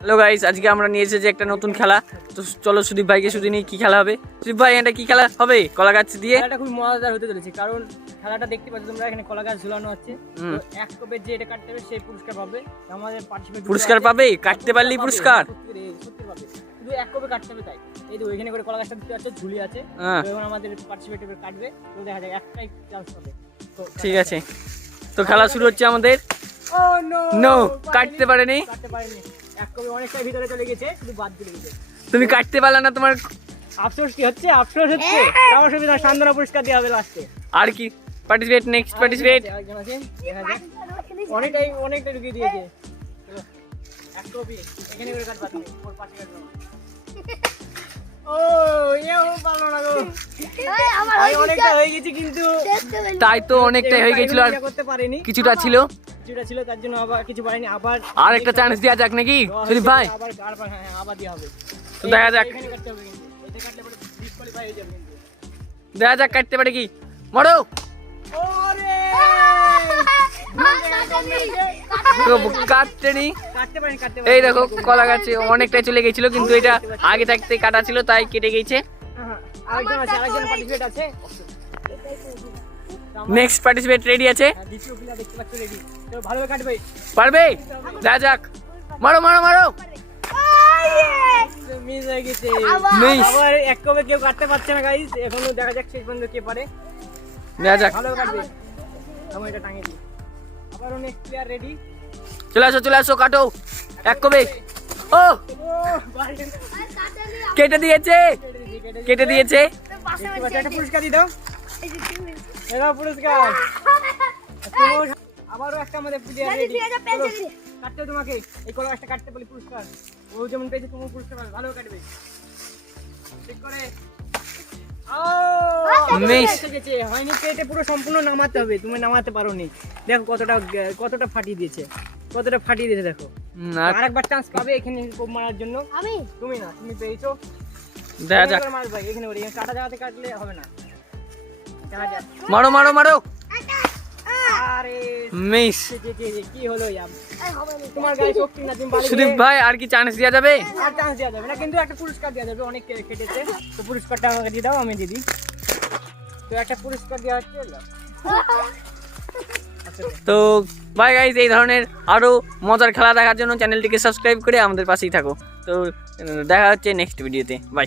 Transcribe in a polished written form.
Hello guys, আজকে আমরা নিয়ে এসেছি একটা নতুন খেলা। তো চলো সুদীপ ভাইকে শুধু নিয়ে কি খেলা হবে। সুদীপ ভাই, এটা কি খেলা হবে? কলা গাছ দিয়ে খেলাটা খুব মজাদার হতে চলেছে, কারণ খেলাটা দেখতে পাচ্ছ তোমরা, এখানে কলা গাছ ঝুলানো হচ্ছে। তো এক কোপের যে এটা কাটতে হবে সেই পুরস্কার পাবে। আমাদের পার্টিসিপেট পুরস্কার পাবে, কাটতে পারলেই পুরস্কার। সত্যি পাবে, শুধু এক কোপে কাটতে হবে। তাই এই তো ওইখানে করে কলা গাছটা দিতে আছে, ঝুলি আছে। তো এখন আমাদের পার্টিসিপেট কাটবে, তো দেখা যায় একটাই চান্স পাবে। তো ঠিক আছে, তো খেলা শুরু হচ্ছে আমাদের। ও নো নো, কাটতে পারেনি। এক কোপে অনেকটাই ভিতরে চলে গেছে, শুধু বাদ দিয়ে গেছে। তুমি কাটতে পারলে না, তোমার আফসোস কি হচ্ছে? আফসোস হচ্ছে, আমার সুবিধা সান্ত্বনা পুরস্কার দেওয়া হবে লাস্টে। আর কি পার্টিসিপেট, নেক্সট পার্টিসিপেট। অনেকটাই ঢুকিয়ে দিয়েছে। এক কপি এখানে করে কাটবা তুমি, ওর পাশে কাটবা না। ও এও ভালো না গো, আমি অনেকটা হয়ে গেছি, কিন্তু তাই তো অনেকটাই হয়ে গেছিল, আর করতে পারিনি। কিছুটা ছিল, তার জন্য আবার কিছু পারিনি। আবার আর একটা চান্স দেওয়া যাক নাকি সুদীপ ভাই? আবার দেওয়া হবে। তো দেখা যাক, এখানে কাটতে হবে, কিন্তু এটা কাটলে পরে ডিসকোয়ালিফাই হয়ে যাবে। কিন্তু দেখা যাক কাটতে পারে কি। মরো, ওরে কাটতেনি। কাটতে পারিনি, কাটতে এই দেখো কলা গাছে অনেকটাই চলে গেছিল, কিন্তু এটা আগে থাকতে কাটা ছিল তাই কেটে গেছে। আরেকজন পার্টিসিপেট আছে। নেক্সট পার্টিসিপেট রেডি আছে? দ্বিতীয় প্লেয়ার দেখতে পাচ্ছ রেডি, তো ভালোভাবে কাটবে। পারবে? দেখা যাক, মারো মারো মারো। মিস হয়ে গেছে, মিস। আবার এক কবে কেউ কাটতে পারছে না গাইস। এখনো দেখা যাক শেষ পর্যন্ত কে পারে। দেখা যাক, ভালো কাটবে। আমি এটা টাঙিয়ে দিই। আবার নেক্সট প্লেয়ার রেডি, চলে আসো কাটো এক কবে। ও কেটে দিয়েছে, কেটে দিয়েছে। একটা পুরস্কার দিয়ে দাও, এরা পুরস্কার। আবারও একটা আমাদের প্লেয়ার রেডি, কাটতে তোমাকে এই কলা গাছটা কাটতে বলি পুরস্কার। ও যেমন পেয়েছে তুমি পুরস্কার পাবে, ভালো কাটবে ঠিক করে। হয়নি, পেটে পুরো সম্পূর্ণ নামাতে হবে, তুমি নামাতে পারোনি। দেখো কতটা ফাটিয়ে দিয়েছে, দেখো। আরেকবার চান্স পাবে এখানে কোপ মারার জন্য। তুমি না, তুমি পেয়েছো। দেখা যাক, ভাই এখানে কাটা জায়গাতে কাটলে হবে না। দেখা যাক, মারো মারো মারো। আরে মিস। কি হলো? তোমার গায়ে শক্তি না, তুমি সুদীপ ভাই, আর কি চান্স দেওয়া যাবে? আর চান্স দেওয়া যাবে না, কিন্তু একটা পুরস্কার দেওয়া যাবে। অনেক কেটেছে, তো পুরস্কারটা আমাকে দিয়ে দাও, আমি দিয়ে দিই। তো একটা পুরস্কার দেওয়া হচ্ছে। তো বাই গাইস, এই ধরনের আরো মজার খেলা দেখার জন্য চ্যানেলটিকে সাবস্ক্রাইব করে আমাদের পাশেই থাকো। তো দেখা হচ্ছে নেক্সট ভিডিওতে। বাই।